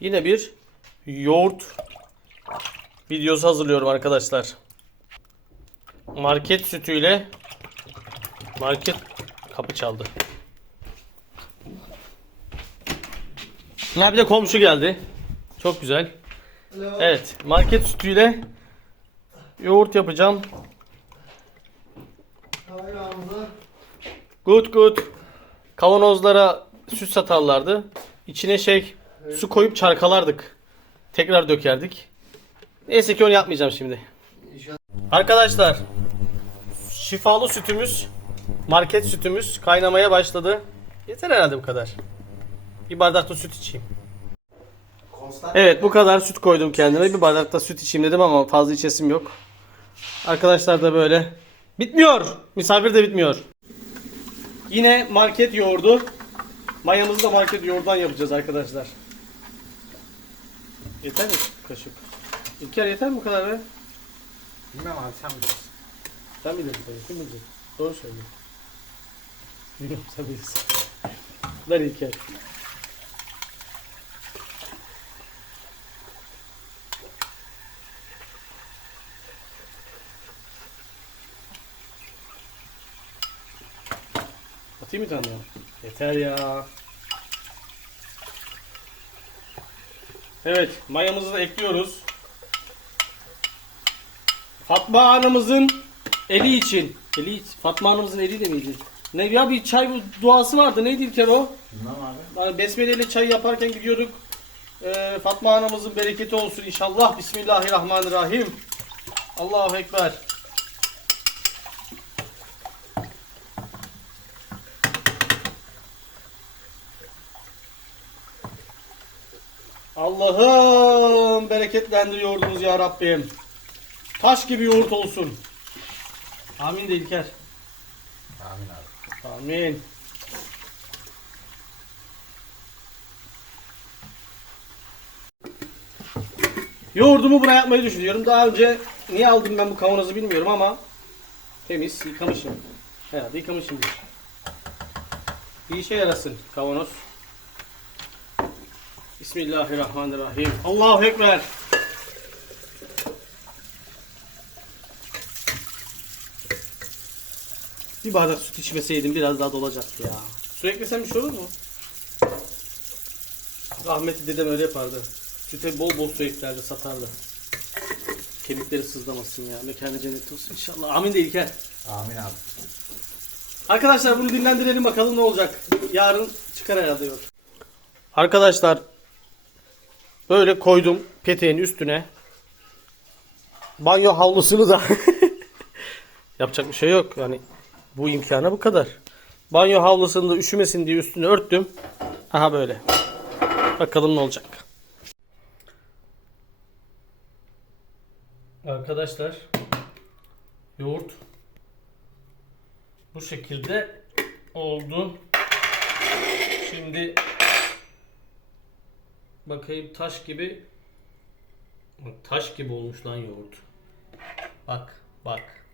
Yine bir yoğurt videosu hazırlıyorum arkadaşlar. Market sütüyle market kapı çaldı. Ya bir de komşu geldi. Çok güzel. Evet, market sütüyle yoğurt yapacağım. Good good. Kavanozlara süt satarlardı. İçine şey su koyup çarkalardık. Tekrar dökerdik. Neyse ki onu yapmayacağım şimdi. Arkadaşlar şifalı sütümüz market sütümüz kaynamaya başladı. Yeter herhalde bu kadar. Bir bardak da süt içeyim. Evet bu kadar süt koydum kendime. Bir bardak da süt içeyim dedim ama fazla içesim yok. Arkadaşlar da böyle. Bitmiyor. Misafir de bitmiyor. Yine market yoğurdu. Mayamızı da market yoğurdan yapacağız arkadaşlar. Yeter mi kaşık? İlker yeter mi bu kadar be? Bilmem abi sen bilirsin. Sen bilirsin tabii. Kim bilecek? Doğru söylüyor. Bilmiyorum sen bilirsin. Ver İlker. Atayım bir tane daha. Yeter ya. Evet, mayamızı da ekliyoruz. Fatma Hanım'ızın eli için. Eli. Fatma Hanım'ızın eli de miydi? Ne ya bir çay bu duası vardı. Neydi İlker o? Bilmem abi. Yani Besmele ile çay yaparken gidiyorduk. Ee, Fatma Hanım'ızın bereketi olsun inşallah. Bismillahirrahmanirrahim. Allahu Ekber. Allah'ım bereketlendir yoğurdunuz ya Rabbim. Taş gibi yoğurt olsun. Amin de İlker. Amin abi. Amin. Yoğurdumu buraya yapmayı düşünüyorum. Daha önce niye aldım ben bu kavanozu bilmiyorum ama temiz yıkamışım. Herhalde yıkamışımdır. Bir işe yarasın kavanoz. Bismillahirrahmanirrahim. Allahu Ekber. Bir bardak süt içmeseydim biraz daha dolacaktı ya. Su eklesem bir şey olur mu? Rahmetli dedem öyle yapardı. Süte bol bol su eklerdi, satardı. Kemikleri sızlamasın ya. Mekanı cennet olsun inşallah. Amin de İlker. Amin abi. Arkadaşlar bunu dinlendirelim bakalım ne olacak. Yarın çıkar herhalde yok. Arkadaşlar böyle koydum peteğin üstüne. Banyo havlusunu da yapacak bir şey yok. Yani bu imkana bu kadar. Banyo havlusunu da üşümesin diye üstünü örttüm. Aha böyle. Bakalım ne olacak. Arkadaşlar yoğurt bu şekilde oldu. Şimdi bakayım taş gibi taş gibi olmuş lan yoğurt. Bak bak.